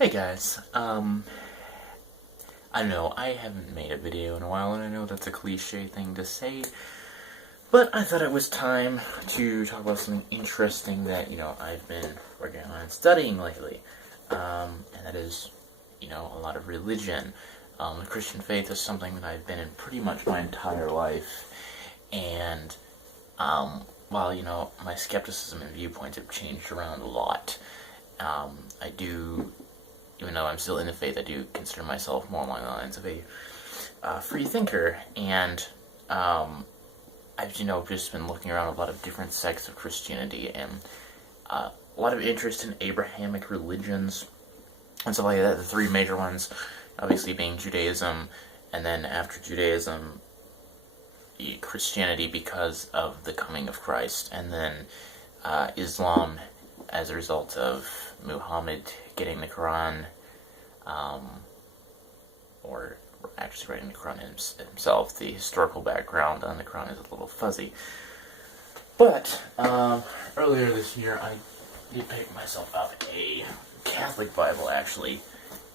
Hey guys, I know I haven't made a video in a while, and I know that's a cliche thing to say, but I thought it was time to talk about something interesting that, I've been working on and studying lately, and that is, a lot of religion. The Christian faith is something that I've been in pretty much my entire life, and, while, my skepticism and viewpoints have changed around a lot, I do, even though I'm still in the faith, I do consider myself more along the lines of a free thinker, and I've just been looking around a lot of different sects of Christianity, and a lot of interest in Abrahamic religions and stuff like that. The three major ones, obviously, being Judaism, and then after Judaism, Christianity because of the coming of Christ, and then Islam as a result of Muhammad getting the Quran, or actually writing the Quran himself. The historical background on the Quran is a little fuzzy. But earlier this year, I did pick myself up a Catholic Bible, actually,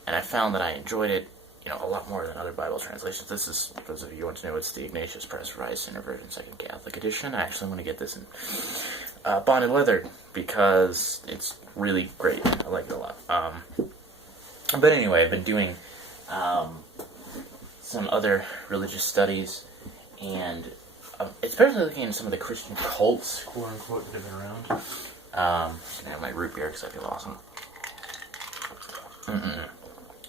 and I found that I enjoyed it, a lot more than other Bible translations. This is, for those of you who want to know, it's the Ignatius Press Revised Standard Version Second Catholic Edition. I actually want to get this in bonded leather because it's really great. I like it a lot. But anyway, I've been doing some other religious studies, and especially looking into some of the Christian cults, quote unquote, that have been around. I'm gonna have my root beer because I feel awesome.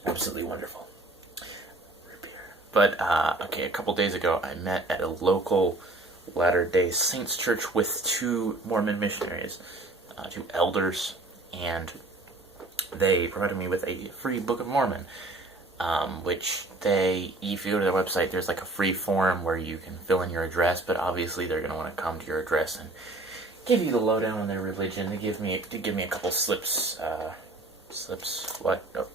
Absolutely wonderful. Root beer. But, okay, a couple days ago, I met at a local Latter-day Saints church with two Mormon missionaries, two elders, and they provided me with a free Book of Mormon, which if you go to their website, there's like a free form where you can fill in your address, but obviously they're going to want to come to your address and give you the lowdown on their religion. They give me a couple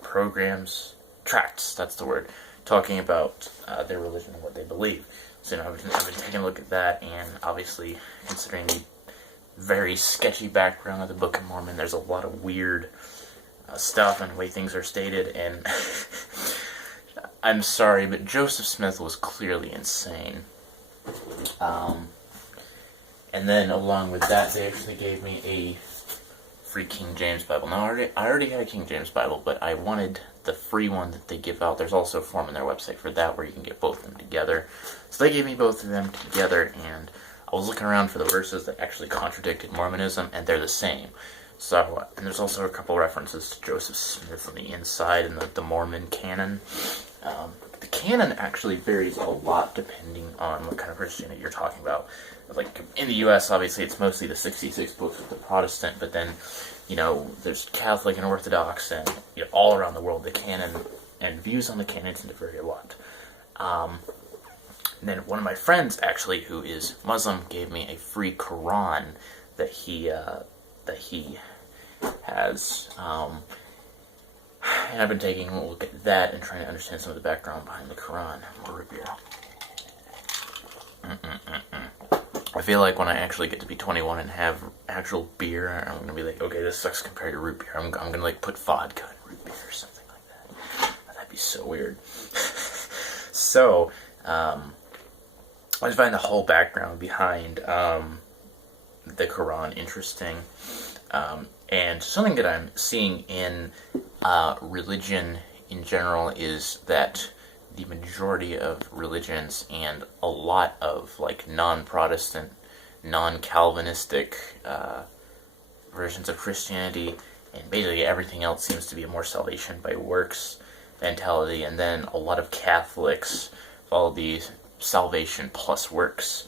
programs, tracts, that's the word, talking about their religion and what they believe. So, I've been taking a look at that, and obviously, considering the very sketchy background of the Book of Mormon, there's a lot of weird stuff and the way things are stated, and I'm sorry, but Joseph Smith was clearly insane. And then, along with that, they actually gave me a free King James Bible. Now, I already had a King James Bible, but I wanted the free one that they give out. There's also a form on their website for that where you can get both of them together. So they gave me both of them together, and I was looking around for the verses that actually contradicted Mormonism, and they're the same. So, and there's also a couple references to Joseph Smith on the inside in the Mormon canon. The canon actually varies a lot depending on what kind of Christianity you're talking about. Like, in the U.S., obviously, it's mostly the 66 books of the Protestant, but then, there's Catholic and Orthodox, and, all around the world, the canon and views on the canon tend to vary a lot. And then one of my friends, actually, who is Muslim, gave me a free Quran that he has, and I've been taking a look at that and trying to understand some of the background behind the Quran. More root beer. I feel like when I actually get to be 21 and have actual beer, I'm gonna be like, okay, this sucks compared to root beer. I'm gonna like put vodka in root beer or something like that. That'd be so weird. So, I just find the whole background behind the Quran interesting, and something that I'm seeing in religion in general is that the majority of religions and a lot of like non-Protestant, non-Calvinistic versions of Christianity, and basically everything else seems to be a more salvation by works mentality, and then a lot of Catholics follow the salvation plus works,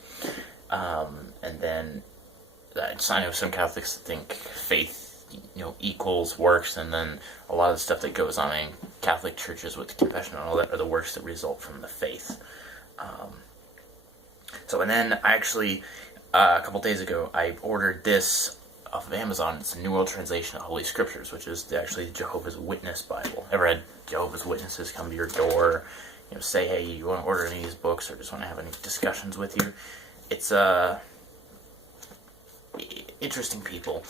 and then I know some Catholics think faith equals works, and then a lot of the stuff that goes on in Catholic churches with confession and all that are the works that result from the faith. And then I actually, a couple days ago, I ordered this off of Amazon. It's a New World Translation of Holy Scriptures, which is actually the Jehovah's Witness Bible. Ever had Jehovah's Witnesses come to your door, say, hey, you want to order any of these books, or just want to have any discussions with you? It's interesting people.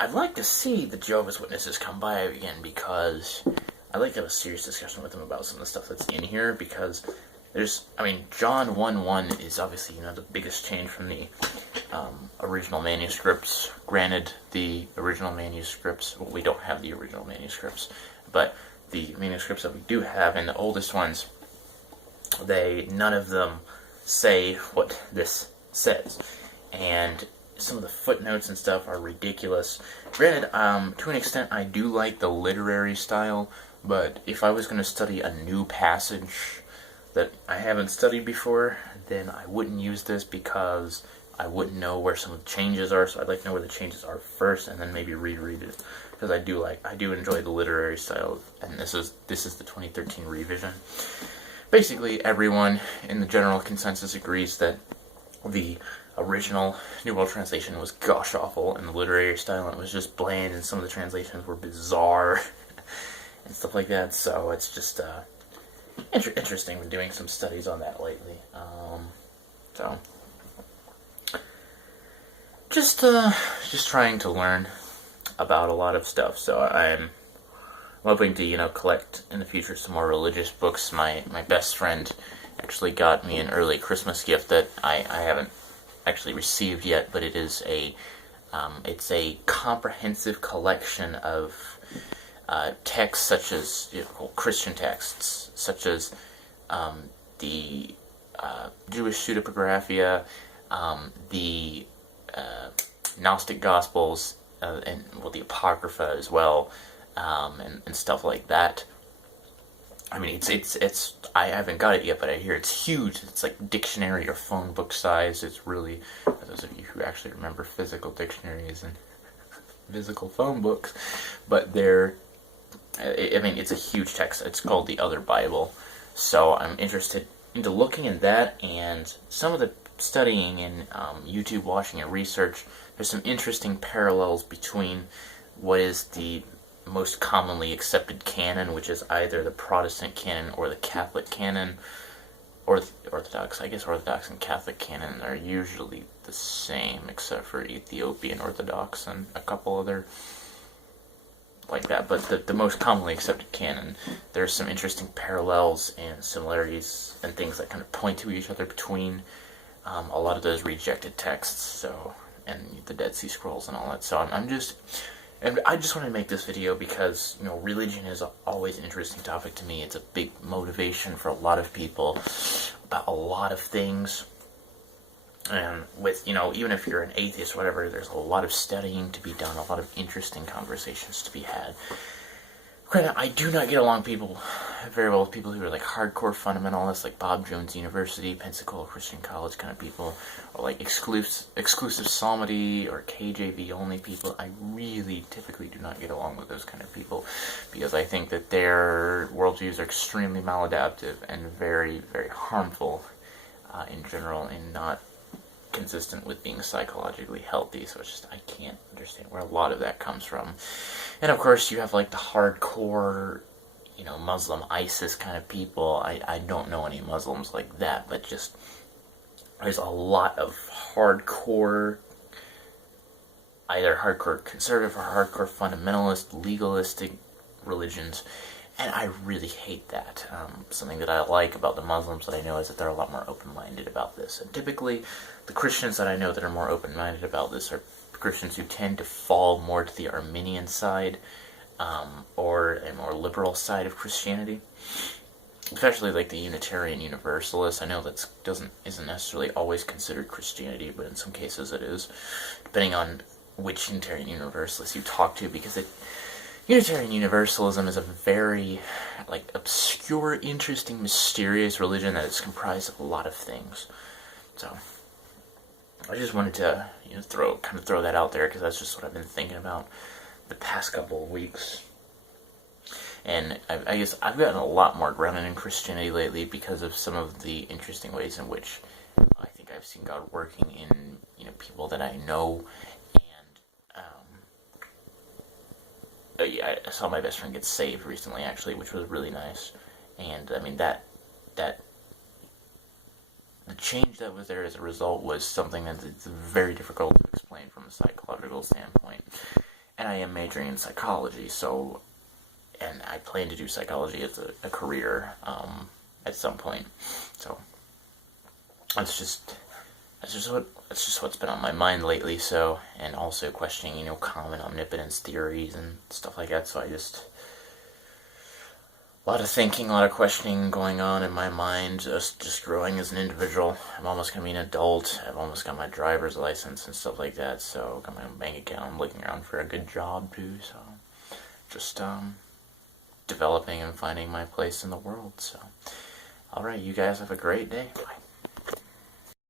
I'd like to see the Jehovah's Witnesses come by again, because I'd like to have a serious discussion with them about some of the stuff that's in here, because John 1:1 is obviously, the biggest change from the original manuscripts. Granted, the original manuscripts, well, we don't have the original manuscripts, but the manuscripts that we do have, and the oldest ones, none of them say what this says. And some of the footnotes and stuff are ridiculous. Granted, to an extent, I do like the literary style, but if I was going to study a new passage that I haven't studied before, then I wouldn't use this, because I wouldn't know where some of the changes are, so I'd like to know where the changes are first, and then maybe reread it, because I do enjoy the literary style, and this is the 2013 revision. Basically, everyone in the general consensus agrees that the original New World Translation was gosh awful in the literary style, and it was just bland, and some of the translations were bizarre and stuff like that. So it's just interesting. Been doing some studies on that lately. So just trying to learn about a lot of stuff. So I'm hoping to collect in the future some more religious books. My best friend actually got me an early Christmas gift that I haven't actually received yet, but it is it's a comprehensive collection of texts, such as Christian texts, such as the Jewish pseudepigraphia, the Gnostic Gospels, and the Apocrypha as well, and stuff like that. I mean, it's I haven't got it yet, but I hear it's huge. It's like dictionary or phone book size. It's really, for those of you who actually remember physical dictionaries and physical phone books, but it's a huge text. It's called the Other Bible. So I'm interested into looking at that, and some of the studying and YouTube watching and research. There's some interesting parallels between what is the most commonly accepted canon, which is either the Protestant canon or the Catholic canon, or the Orthodox. I guess Orthodox and Catholic canon are usually the same, except for Ethiopian Orthodox and a couple other like that. But the most commonly accepted canon, there's some interesting parallels and similarities and things that kind of point to each other between a lot of those rejected texts. So, and the Dead Sea Scrolls and all that. So I just want to make this video because, religion is always an interesting topic to me. It's a big motivation for a lot of people about a lot of things. And with, even if you're an atheist or whatever, there's a lot of studying to be done, a lot of interesting conversations to be had. Granted, I do not get along very well with people who are like hardcore fundamentalists, like Bob Jones University, Pensacola Christian College kind of people, or like exclusive psalmody or KJV only people. I really typically do not get along with those kind of people, because I think that their worldviews are extremely maladaptive and very, very harmful in general, and not consistent with being psychologically healthy. So it's just, I can't understand where a lot of that comes from. And of course you have like the hardcore, Muslim ISIS kind of people. I don't know any Muslims like that, but just there's a lot of hardcore, either hardcore conservative or hardcore fundamentalist, legalistic religions, and I really hate that. Something that I like about the Muslims that I know is that they're a lot more open-minded about this. And typically, the Christians that I know that are more open-minded about this are Christians who tend to fall more to the Arminian side, or a more liberal side of Christianity. Especially like the Unitarian Universalists. I know that isn't necessarily always considered Christianity, but in some cases it is, depending on which Unitarian Universalist you talk to, because Unitarian Universalism is a very obscure, interesting, mysterious religion that is comprised of a lot of things. So I just wanted to throw that out there, because that's just what I've been thinking about the past couple of weeks. And I guess I've gotten a lot more grounded in Christianity lately because of some of the interesting ways in which I think I've seen God working in people that I know. And I saw my best friend get saved recently, actually, which was really nice. And I mean that the change that was there as a result was something that it's very difficult to explain from a psychological standpoint. and I am majoring in psychology, so, and I plan to do psychology as a career at some point. So that's just what's been on my mind lately. So, and also questioning, common omnipotence theories and stuff like that. So a lot of thinking, a lot of questioning going on in my mind, just growing as an individual. I'm almost going to be an adult. I've almost got my driver's license and stuff like that, so got my own bank account. I'm looking around for a good job, too, so just developing and finding my place in the world, so. Alright, you guys have a great day. Bye.